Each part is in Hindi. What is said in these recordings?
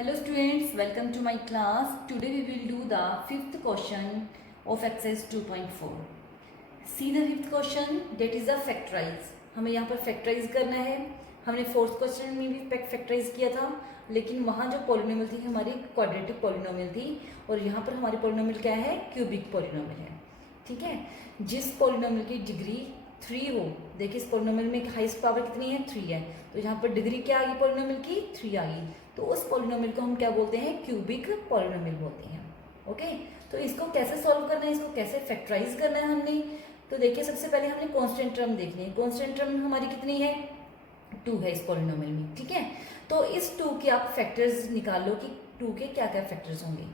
Hello students, welcome to my class. Today we will do the fifth question of exercise 2.4. See the fifth question, that is a factorize. हमें यहाँ पर फैक्टराइज करना है. हमने फोर्थ क्वेश्चन में भी फैक्टराइज किया था, लेकिन वहाँ जो पॉलिनोमियल थी हमारी क्वाड्रेटिक पॉलिनोमियल थी और यहाँ पर हमारी पॉलिनोमियल क्या है, क्यूबिक पॉलिनोमियल है. ठीक है, जिस पॉलिनोमियल की डिग्री 3 हो, देखिए इस पॉलिनोमियल में हाईएस्ट पावर कितनी है, 3 है, तो यहाँ पर डिग्री क्या आ गई पॉलिनोमियल की, 3 आ गई, तो उस पॉलिनोमियल को हम क्या बोलते हैं, क्यूबिक पॉलिनोमियल बोलते हैं. ओके, तो इसको कैसे सॉल्व करना है, इसको कैसे फैक्टराइज करना है हमने, तो देखिए सबसे पहले हमने कांस्टेंट टर्म देखनी है. कांस्टेंट टर्म हमारी कितनी है, 2 है इस पॉलिनोमियल में. ठीक है, तो इस 2 के आप फैक्टर्स निकाल लो कि 2 के क्या क्या फैक्टर्स होंगे.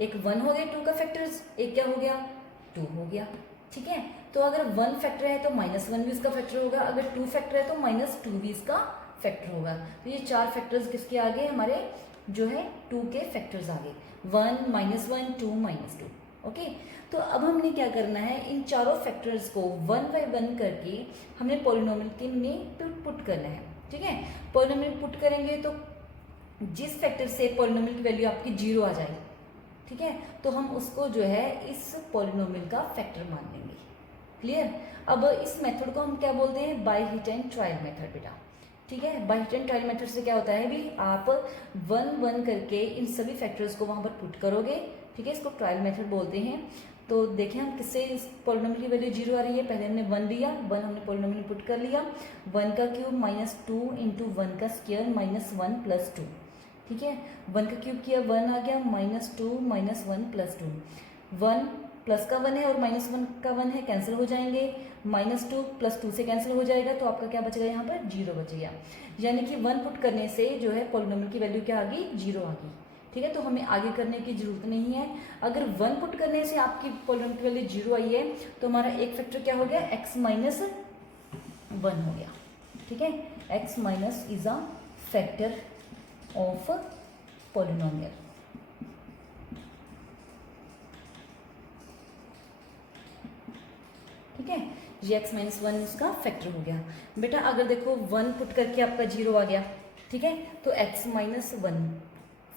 एक 1 हो गया 2 का फैक्टर्स, एक क्या हो गया, 2 हो गया. ठीक है, तो अगर 1 फैक्टर है तो -1 भी इसका फैक्टर होगा, अगर 2 फैक्टर है तो -2 भी इसका फैक्टर होगा. तो ये 4 फैक्टर्स किसके आगे, हमारे जो है 2 के फैक्टर्स आगे, 1 -1 2 -2. ओके, तो अब हमने क्या करना है, इन चारों फैक्टर्स को 1 बाय 1 करके हमने पॉलिनोमियल के में पुट करना है. ठीक है, पॉलिनोमियल पुट करेंगे तो जिस फैक्टर से पॉलिनोमियल की वैल्यू आपकी 0 आ जाए, ठीक है, तो हम उसको जो है इस पॉलिनोमियल का फैक्टर मान लेंगे. क्लियर. अब इस मेथड को हम क्या बोलते हैं, by hit and trial method बेटा. ठीक है, by hit and trial method से क्या होता है भी, आप 1 करके इन सभी फैक्टर्स को वहां पर पुट करोगे. ठीक है, इसको ट्रायल मेथड बोलते हैं. तो देखें हम किससे इस पॉलिनोमियल की वैल्यू 0 आ रही है, पहले हमने 1 दिया, 1 हमने पॉलिनोमियल पुट कर लिया, 1 का क्यूब -2 इंटू 1 का स्क्वायर -1 + 2. ठीक है, 1 का क्यूब किया 1 आ गया, -2 -1 + 2, 1 प्लस का 1 है और -1 का 1 है, कैंसिल हो जाएंगे, -2 + 2 से कैंसिल हो जाएगा, तो आपका क्या बचेगा, यहाँ पर 0 बच गया. यानी कि 1 पुट करने से जो है पॉलिनोमियल की वैल्यू क्या आ गई, 0 आ गई. ठीक है, तो हमें आगे करने की जरूरत नहीं है. अगर 1 पुट करने से आपकी पॉलिनोमियल की वैल्यू 0 आई है तो हमारा एक फैक्टर क्या हो गया, x - 1 हो गया. ठीक है, x - is a factor of polynomial. ठीक है, ये x - 1 इसका फैक्टर हो गया. बेटा अगर देखो 1 पुट करके आपका 0 आ गया, ठीक है, तो x - 1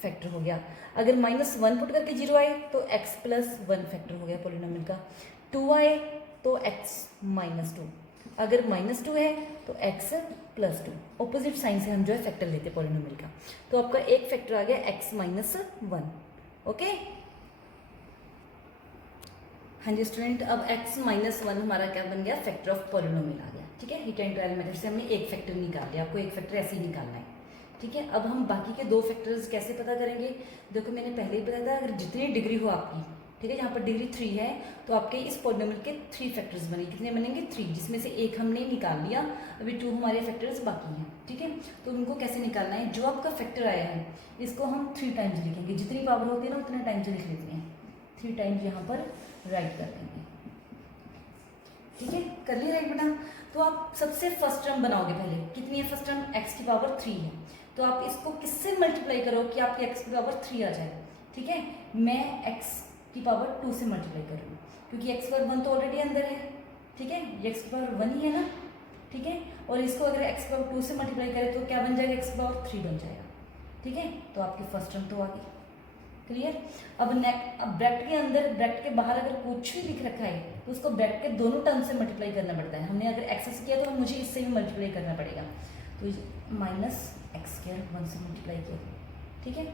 फैक्टर हो गया. अगर -1 पुट करके 0 आए तो x + 1 फैक्टर हो गया पॉलिनोमियल का. 2 आए तो x - 2, अगर -2 है तो x + 2. ऑपोजिट साइन से हम जो है फैक्टर लेते हैं पॉलिनोमियल का. तो आपका एक फैक्टर आ गया x - 1. ओके, हाँ जी स्टूडेंट, अब x - 1 हमारा क्या बन गया, फैक्टर ऑफ पॉलिनोमियल आ गया. ठीक है, हिट एंड ट्रायल मेथड से हमने एक फैक्टर निकाल लिया, आपको एक फैक्टर ऐसे ही निकालना है. ठीक है, अब हम बाकी के 2 फैक्टर्स कैसे पता करेंगे. देखो मैंने पहले ही बताया था, अगर जितनी डिग्री हो आपकी, ठीक है, यहाँ पर डिग्री 3 है तो आपके इस पॉलिनोमियल के 3 फैक्टर्स बनेंगे. कितने बनेंगे, 3, जिसमें से एक हमने निकाल लिया, अभी 2 हमारे फैक्टर्स बाकी हैं. ठीक है, तो उनको कैसे निकालना है, जो आपका फैक्टर आया है इसको हम 3 टाइम्स लिखेंगे, जितनी पावर होती है ना उतना टाइम्स लिख लेते हैं, 3 टाइम्स यहाँ पर राइट कर देंगे. ठीक है, कर लिया राइट बेटा. तो आप सबसे फर्स्ट टर्म बनाओगे, पहले कितनी है फर्स्ट टर्म, x की पावर 3 है, तो आप इसको किससे मल्टीप्लाई करो कि आपकी x की पावर 3 आ जाए. ठीक है, मैं x की पावर 2 से मल्टीप्लाई करूँगी क्योंकि x पर 1 तो ऑलरेडी अंदर है. ठीक है, ये x की पावर 1 ही है ना. ठीक है, और इसको अगर x की पावर 2 से मल्टीप्लाई करें तो क्या बन जाएगा, x की पावर 3 बन जाएगा. ठीक है, तो आपकी फर्स्ट टर्म तो आ गई. क्लियर. अब ब्रैकेट के अंदर, ब्रैकेट के बाहर अगर कुछ भी लिख रखा है तो उसको ब्रैकेट के दोनों टर्म से मल्टीप्लाई करना पड़ता है. हमने अगर x से किया तो मुझे इससे भी मल्टीप्लाई करना पड़ेगा, तो -x² 1 से मल्टीप्लाई किया. ठीक है,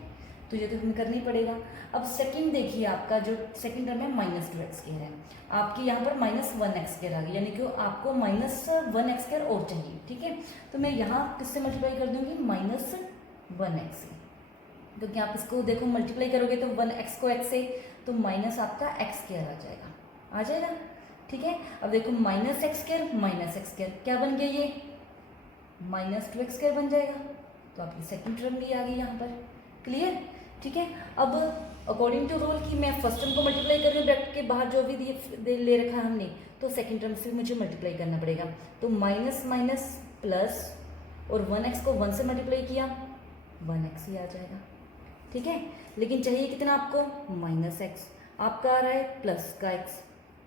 तो ये तो हमें करना ही पड़ेगा. अब सेकंड देखिए, आपका जो सेकंड टर्म है -2x² है, आपकी यहाँ पर -1x² आ गई, यानी कि आपको -1x² और चाहिए. ठीक है, तो मैं यहाँ किससे मल्टीप्लाई कर दूंगी, -1x से, क्योंकि आप इसको देखो मल्टीप्लाई करोगे तो 1x को x से, तो माइनस आपका x² आ जाएगा. ठीक है, अब देखो -x² क्या बन गया, ये -2x² बन जाएगा, तो आपकी सेकंड टर्म भी आ गई यहाँ पर. क्लियर. ठीक है, अब अकॉर्डिंग टू रूल कि मैं फर्स्ट टर्म को मल्टीप्लाई कर रही हूँ, ब्रैकेट के बाहर जो भी ले रखा है हमने, तो सेकंड टर्म से मुझे मल्टीप्लाई करना पड़ेगा. तो माइनस माइनस प्लस, और 1x को 1 से मल्टीप्लाई किया, 1x ही आ जाएगा. ठीक है, लेकिन चाहिए कितना आपको, -x, आपका आ रहा है प्लस का x.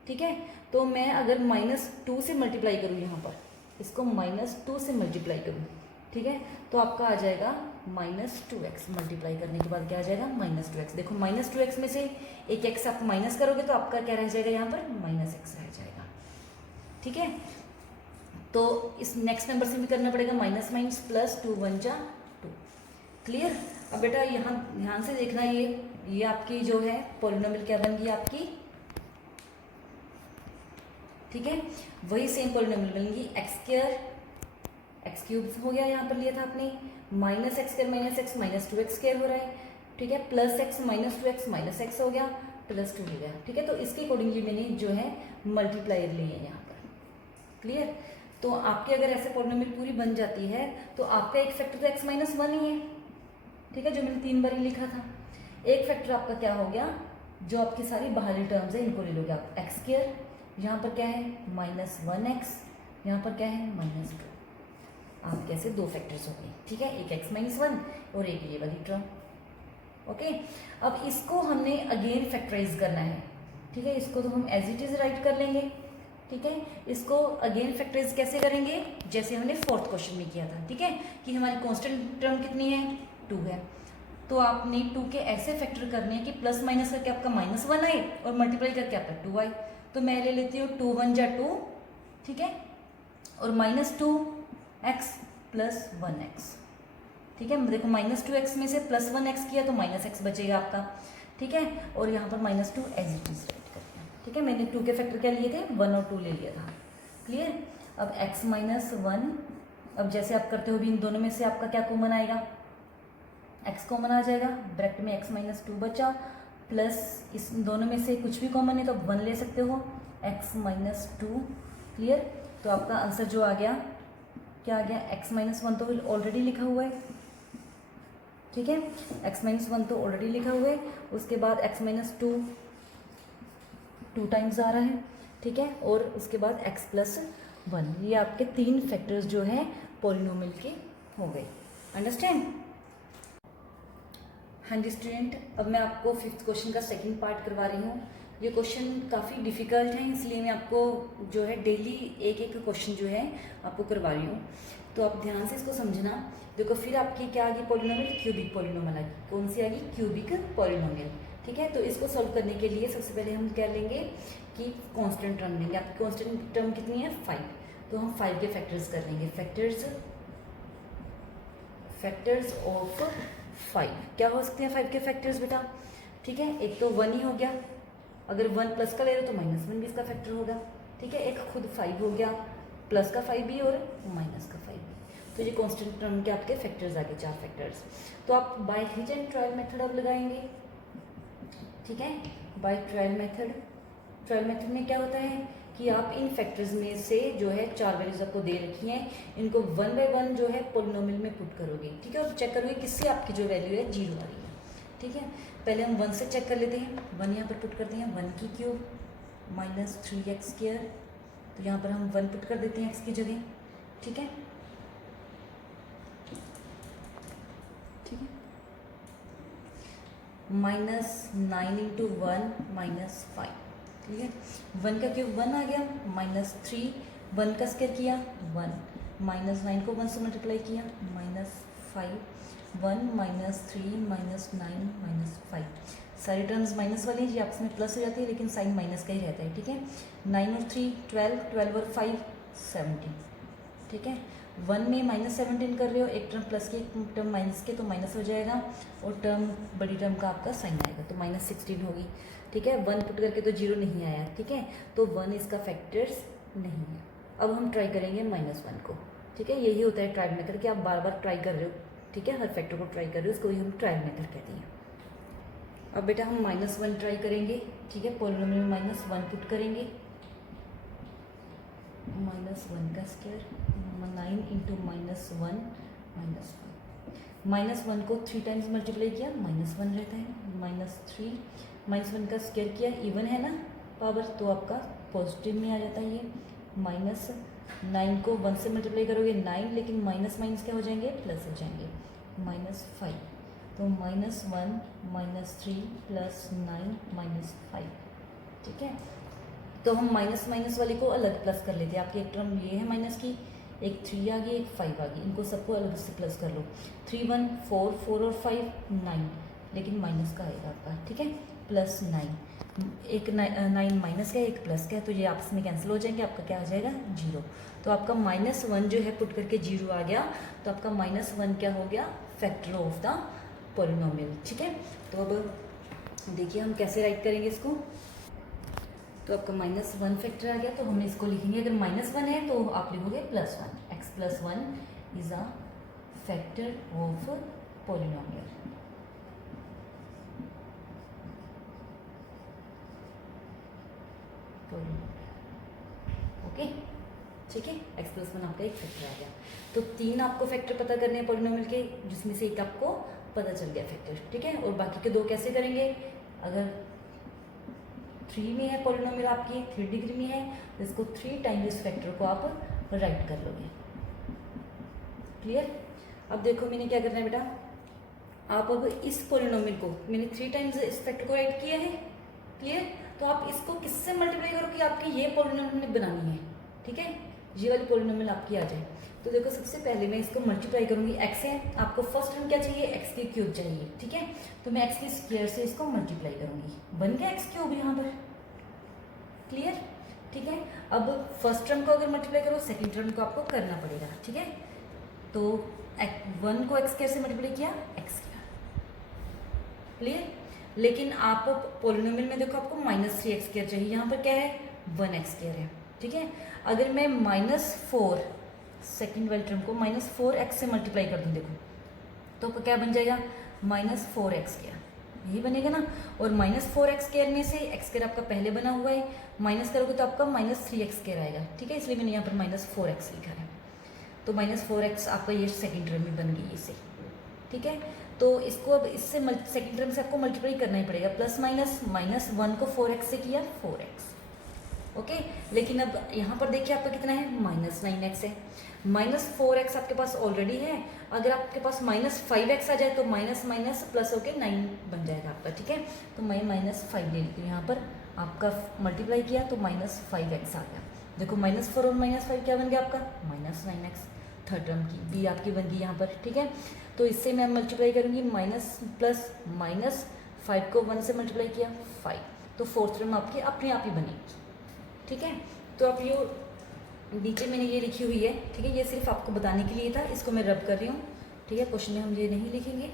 ठीक है, तो मैं अगर -2 से मल्टीप्लाई करूँ, यहाँ पर इसको -2 से मल्टीप्लाई करूँ, ठीक है, तो आपका आ जाएगा -2x, मल्टीप्लाई करने के बाद क्या आ जाएगा -2x। देखो -2x में से एक x आप माइनस करोगे तो आपका क्या रह जाएगा यहाँ पर -x रह जाएगा। ठीक है, तो इस नेक्स्ट नंबर से भी करना पड़ेगा माइनस माइनस प्लस, 2 1 जा 2। क्लियर। अब बेटा यहाँ ध्यान से देखना, ये आपकी जो है पॉलिनोमियल क्या बन गई आपकी, ठीक है, वही सेम पॉलिनोमियल बन गई x² एक्स क्यूब हो गया, यहाँ पर लिया था आपने, -x² -2x² हो रहा है, ठीक है, +x -2x -x हो गया, +2 हो गया। ठीक है, तो इसके अकॉर्डिंगली मैंने जो है मल्टीप्लायर लिए हैं यहाँ पर। क्लियर। तो आपके अगर ऐसे पॉलिनोमियल पूरी बन जाती है तो आपका एक फैक्टर तो x-1 ही है, ठीक है, जो मैंने 3 बार ही लिखा था। एक फैक्टर आपका क्या हो गया, जो आपकी सारी बाहरी टर्म्स है इनको ले लोगे आप, x², यहाँ पर क्या है -1x, यहाँ पर क्या है -2। आप कैसे 2 फैक्टर्स हो गए, ठीक है, एक x-1 और एक ये वाली टर्म। ओके, अब इसको हमने अगेन फैक्टराइज करना है, ठीक है, इसको तो हम एज इट इज राइट कर लेंगे। ठीक है, इसको अगेन फैक्टराइज कैसे करेंगे, जैसे हमने 4th क्वेश्चन में किया था। ठीक है, कि हमारी कांस्टेंट टर्म कितनी है 2 है, तो आपने 2 के ऐसे फैक्टर करने हैं कि प्लस माइनस करके आपका -1 आए और मल्टीप्लाई करके आपका 2 आए। तो मैं ले लेती हूँ 2 1 जा 2, ठीक है, और -2x + 1x। ठीक है, देखो -2x में से +1x किया तो -x बचेगा आपका। ठीक है, और यहाँ पर -2 एज इट इज राइट कर दिया। ठीक है, मैंने 2 के फैक्टर क्या लिए थे 1 और 2 ले लिया था। क्लियर। अब x-1, अब जैसे आप करते हो भी इन दोनों में से आपका क्या कॉमन आएगा, x कॉमन आ जाएगा, ब्रैकेट में x-2 बचा, प्लस इस दोनों में से कुछ भी कॉमन है तो आप 1 ले सकते हो, x-2। क्लियर। तो आपका आंसर जो आ गया क्या आ गया, x-1 तो ऑलरेडी लिखा हुआ है। ठीक है, x-1 तो ऑलरेडी लिखा हुआ है, उसके बाद x-2 2 टाइम्स आ रहा है। ठीक है, और उसके बाद x + 1, ये आपके 3 फैक्टर्स जो है पॉलिनोमियल के हो गए। अंडरस्टैंड। हाँ जी स्टूडेंट, अब मैं आपको 5th क्वेश्चन का सेकंड पार्ट करवा रही हूँ। ये क्वेश्चन काफ़ी डिफ़िकल्ट है, इसलिए मैं आपको जो है डेली एक एक क्वेश्चन जो है आपको करवा रही हूँ, तो आप ध्यान से इसको समझना। देखो फिर आपकी क्या आ गई पॉलिनोमियल, क्यूबिक पॉलिनोमियल आ गई। कौन सी आ गई, क्यूबिक पॉलिनोमियल। ठीक है, तो इसको सॉल्व करने के लिए सबसे पहले हम क्या लेंगे कि कांस्टेंट टर्म लेंगे। आपकी कांस्टेंट टर्म कितनी है 5, तो हम 5 के फैक्टर्स कर लेंगे। फैक्टर्स ऑफ 5 क्या हो सकते हैं 5 के फैक्टर्स बेटा। ठीक है, एक तो 1 ही हो गया, अगर 1 प्लस का ले रहे हो तो -1 भी इसका फैक्टर होगा। ठीक है, एक खुद 5 हो गया, प्लस का 5 भी और माइनस का 5 भी। तो ये कांस्टेंट टर्म के आपके फैक्टर्स आ गए, 4 फैक्टर्स। तो आप by hit and trial method अब लगाएंगे। ठीक है, by trial method. Trial method में क्या होता है कि आप इन फैक्टर्स में से जो है 4 वैल्यूज आपको दे रखी हैं, इनको 1 बाय 1 जो है पॉलिनोमियल में पुट करोगे। ठीक है, और चेक करोगे किससे आपकी जो वैल्यू है 0 आ रही है। ठीक है, पहले हम 1 से चेक कर लेते हैं। 1 यहाँ पर पुट करते हैं, 1 की क्यूब -3x², तो यहाँ पर हम 1 पुट कर देते हैं x की जगह। ठीक है, ठीक है, -9 × 1 -5। ठीक है, 1 का क्यूब 1 आ गया, -3, 1 का स्क्वायर किया 1, -9 को 1 से मल्टीप्लाई किया -5, 1 -3 -9 -5। सारी टर्म्स माइनस वाली जी आपस में प्लस हो जाती है, लेकिन साइन माइनस का ही रहता है। ठीक है, 9 और 3 12, 12 और 5 17। ठीक है, 1 में -17 कर रहे हो, एक टर्म प्लस की एक टर्म माइनस के, तो माइनस हो जाएगा, और टर्म बड़ी टर्म का आपका साइन आएगा, तो -16 होगी। ठीक है, 1 पुट करके तो 0 नहीं आया। ठीक है, तो 1 इसका फैक्टर्स नहीं है। अब हम ट्राई करेंगे -1 को। ठीक है, यही होता है ट्रायल मेथड कि आप बार बार ट्राई कर रहे हो। ठीक है, हर फैक्टर को ट्राई कर रहे हो, इसको ही हम ट्रायल मेथड कहते हैं। अब बेटा हम -1 ट्राई करेंगे। ठीक है, पॉलिनोमियल में -1 पुट करेंगे, -1 का स्क्वायर 9 × -1 -1 को 3 टाइम्स मल्टीप्लाई किया, -1 रहता है, -3 -1 का स्क्वायर किया, इवन है ना पावर, तो आपका पॉजिटिव में आ जाता है ये। -9 को 1 से मल्टीप्लाई करोगे 9, लेकिन माइनस माइनस क्या हो जाएंगे, प्लस हो जाएंगे, -5, तो -1 -3 + 9 -5। ठीक है, तो हम माइनस माइनस वाली को अलग प्लस कर लेते हैं। आपकी एक टर्म ये है माइनस की, एक 3 आ गई, एक 5 आ गई, इनको सबको अलग से प्लस कर लो। 3 1 4, 4 और 5 9, लेकिन माइनस का आएगा आपका, ठीक है, प्लस 9, एक 9 माइनस का है, एक प्लस का है, तो ये आपस में कैंसिल हो जाएंगे, आपका क्या आ जाएगा 0। तो आपका -1 जो है पुट करके 0 आ गया, तो आपका -1 क्या हो गया, फैक्टर ऑफ द पॉलिनोमियल, ठीक है। तो अब देखिए हम कैसे राइट करेंगे इसको। तो आपका -1 फैक्टर आ गया, तो हम इसको लिखेंगे, अगर -1 है तो आप लिखोगे +1, x + 1 is a factor of polynomial. Okay, ठीक है, x + 1 आपका एक फैक्टर आ गया। तो 3 आपको फैक्टर पता करने हैं पॉलिनोमियल के, जिसमें से एक आपको पता चल गया फैक्टर, ठीक है। और बाकी के 2 कैसे करेंगे, अगर 3 में है पॉलिनोमियल आपकी, 3 डिग्री में है, तो इसको 3 टाइम इस फैक्टर को आप राइट कर लोगे। क्लियर। अब देखो मैंने क्या करना है बेटा, आप अब इस पॉलिनोमियल को मैंने 3 टाइम्स इस फैक्टर को राइट किया है। क्लियर। तो आप इसको किससे मल्टीप्लाई करो कि आपकी ये पॉलिनोमियल बनानी है, ठीक है, ये वाली पॉलिनोमियल आपकी आ जाए। तो देखो सबसे पहले मैं इसको मल्टीप्लाई करूंगी, x है, आपको फर्स्ट टर्म क्या चाहिए, x की क्यूब चाहिए, ठीक है। तो मैं x की स्क्वायर से इसको मल्टीप्लाई करूंगी, बन गया x क्यूब यहाँ पर। क्लियर, ठीक है। अब फर्स्ट टर्म को अगर मल्टीप्लाई करो, सेकंड टर्म को आपको करना पड़ेगा, ठीक है। तो 1 को x स्क्वायर से मल्टीप्लाई किया, x स्क्वायर। क्लियर। लेकिन आप पॉलिनोमियल में देखो आपको -3x स्क्वायर चाहिए, यहाँ पर क्या है 1x स्क्वायर है, ठीक है। अगर मैं -4 सेकेंड वाली टर्म को -4x से मल्टीप्लाई कर दूँ, देखो तो क्या बन जाएगा -4x स्क्वायर, यही बनेगा ना। और -4x स्क्वायर में से x स्क्वायर आपका पहले बना हुआ है, माइनस करोगे तो आपका -3x स्क्वायर आएगा, ठीक है, इसलिए मैंने यहाँ पर -4x लिखा है। तो -4x आपका ये सेकेंड टर्म में बन गई इसे, ठीक है। तो इसको अब इससे सेकेंड टर्म से आपको मल्टीप्लाई करना ही पड़ेगा, प्लस माइनस, -1 को 4x से किया 4x, ओके। लेकिन अब यहाँ पर देखिए आपका कितना है, -9x है, -4x आपके पास ऑलरेडी है, अगर आपके पास -5x आ जाए तो माइनस माइनस प्लस होके 9 बन जाएगा आपका, ठीक है। तो मैं -5 ले लेती हूँ, यहाँ पर आपका मल्टीप्लाई किया तो -5x आ गया। देखो -4 और -5 क्या बन गया आपका, -9x, थर्ड टर्म की बी आपकी बन गई यहाँ पर, ठीक है। तो इससे मैं मल्टीप्लाई करूँगी, माइनस प्लस -5 को 1 से मल्टीप्लाई किया 5, तो फोर्थ टर्म आपकी अपने आप ही बनेगी, ठीक है। तो आप ये नीचे मैंने ये लिखी हुई है, ठीक है, ये सिर्फ आपको बताने के लिए था, इसको मैं रब कर रही हूँ, ठीक है, क्वेश्चन में हम ये नहीं लिखेंगे,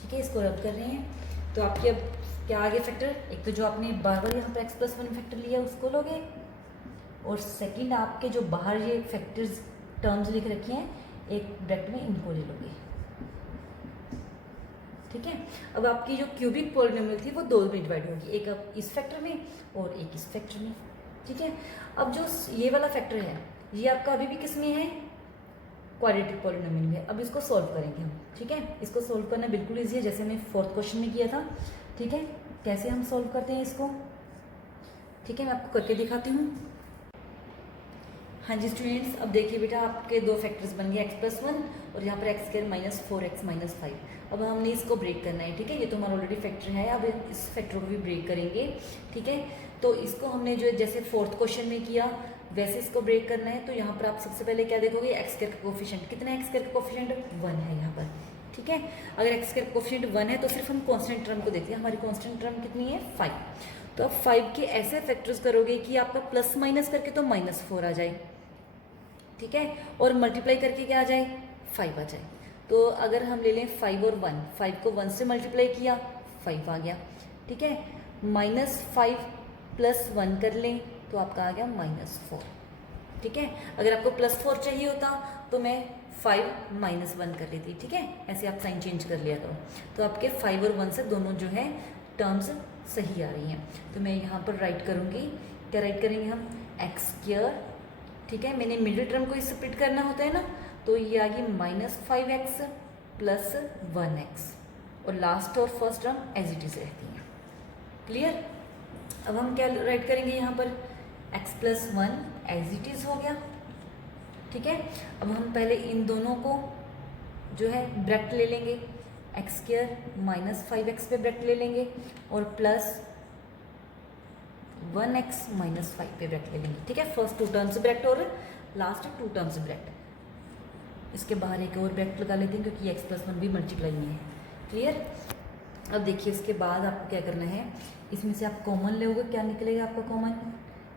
ठीक है, इसको रब कर रहे हैं। तो आपके अब क्या आगे फैक्टर, एक तो जो आपने बार बार यहाँ पर x + 1 फैक्टर लिया उसको लोगे, और सेकंड आपके जो बाहर ये फैक्टर्स टर्म्स लिख रखी हैं एक ब्रैकेट में, इनको ले लोगे, ठीक है। अब आपकी जो क्यूबिक पॉलिनोमियल थी वो 2 में डिवाइड होगी, एक अब इस फैक्टर में और एक इस फैक्टर में, ठीक है। अब जो ये वाला फैक्टर है ये आपका अभी भी किस में है, क्वाड्रेटिक पॉलिनोमियल में। अब इसको सॉल्व करेंगे हम, ठीक है। इसको सॉल्व करना बिल्कुल ईजी है, जैसे मैंने 4th क्वेश्चन में किया था, ठीक है। कैसे हम सॉल्व करते हैं इसको, ठीक है, मैं आपको करके दिखाती हूँ। हाँ जी स्टूडेंट्स, अब देखिए बेटा आपके 2 फैक्टर्स बन गए, x + 1 और यहाँ पर x स्क्वायर -4x - 5। अब हमने इसको ब्रेक करना है, ठीक है, ये तो हमारा ऑलरेडी फैक्टर है, अब इस फैक्टर को भी ब्रेक करेंगे, ठीक है। तो इसको हमने जो जैसे 4th क्वेश्चन में किया वैसे इसको ब्रेक करना है। तो यहाँ पर आप सबसे पहले क्या देखोगे, x स्क्वायर का कोफिशिएंट कितना है, x स्क्वायर का कोफिशिएंट 1 है यहाँ पर, ठीक है। अगर x स्क्वायर का कोफिशिएंट 1 है तो सिर्फ हम कांस्टेंट टर्म को देखते हैं, हमारी कांस्टेंट टर्म कितनी है 5। तो आप 5 के ऐसे फैक्टर्स करोगे कि आपका प्लस माइनस करके तो -4 आ जाए, ठीक है, और मल्टीप्लाई करके क्या आ जाए 5 आ जाए। तो अगर हम ले लें 5 और 1, 5 को 1 से मल्टीप्लाई किया 5 आ गया, ठीक है। -5 + 1 कर लें तो आपका आ गया -4, ठीक है। अगर आपको +4 चाहिए होता तो मैं 5 - 1 कर लेती, ठीक है, ऐसे आप साइन चेंज कर लिया करो। तो आपके 5 और 1 से दोनों जो है टर्म्स सही आ रही हैं। तो मैं यहाँ पर राइट करूँगी, क्या राइट करेंगे हम, x², ठीक है, मैंने मिडिल टर्म को स्प्लिट करना होता है ना, तो ये आ गई -5x + 1x, और लास्ट और first term as it is रहती हैं। क्लियर। अब हम क्या राइट करेंगे यहाँ पर, x + 1 एज इट इज हो गया, ठीक है। अब हम पहले इन दोनों को जो है ब्रैकेट ले लेंगे, x² -5x पे ब्रैकेट ले लेंगे और प्लस 1x - 5 पे ब्रैकेट ले लेंगे, ठीक है। फर्स्ट 2 टर्म्स ब्रैकेट और लास्ट 2 टर्म्स ब्रैकेट। इसके बाहर एक और ब्रैकेट लगा लेते हैं क्योंकि एक्स प्लस वन भी मल्टीप्लाई में है। क्लियर। अब देखिए इसके बाद आपको क्या करना है, इसमें से आप कॉमन लोगे, क्या निकलेगा आपका common,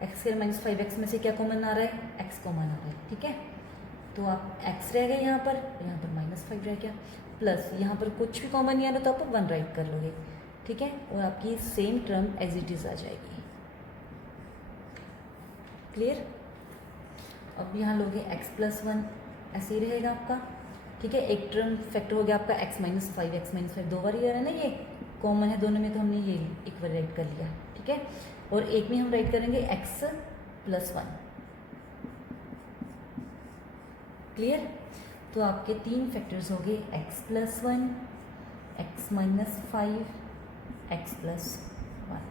x square minus 5x में से क्या कॉमन आ रहा है, एक्स कॉमन आ रहा है। ठीक है, तो आप एक्स रह गए यहाँ पर -5 रह गया, प्लस यहाँ पर कुछ भी कॉमन नहीं आ रहा तो आप 1 राइट कर लोगे। ठीक है, और आपकी same term as it is आ जाएगी। क्लियर। अब यहाँ लोगे x प्लस 1, ऐसे ही रहेगा आपका। ठीक है, एक टर्म फैक्टर हो गया आपका x माइनस 5 दो बार ही आ रहा है ना, ये कॉमन है दोनों में तो हमने ये एक बार राइट कर लिया। ठीक है, और एक में हम राइट करेंगे x प्लस 1। क्लियर। तो आपके 3 फैक्टर्स हो गए x plus 1, x minus 5, x plus 1।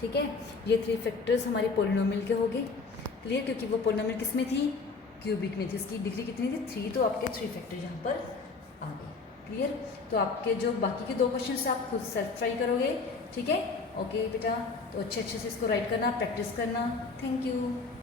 ठीक है, ये 3 फैक्टर्स हमारे पोलिनोमियल के हो गए। क्लियर, क्योंकि वो पोलिनोमियल किस में थी, क्यूबिक में थी, इसकी डिग्री कितनी थी 3, तो आपके 3 फैक्टर यहाँ पर आ गए। क्लियर। तो आपके जो बाकी के 2 क्वेश्चन आप खुद सेल्फ ट्राई करोगे। ठीक है, ओके बेटा, तो अच्छे से इसको राइट करना, प्रैक्टिस करना। Thank you.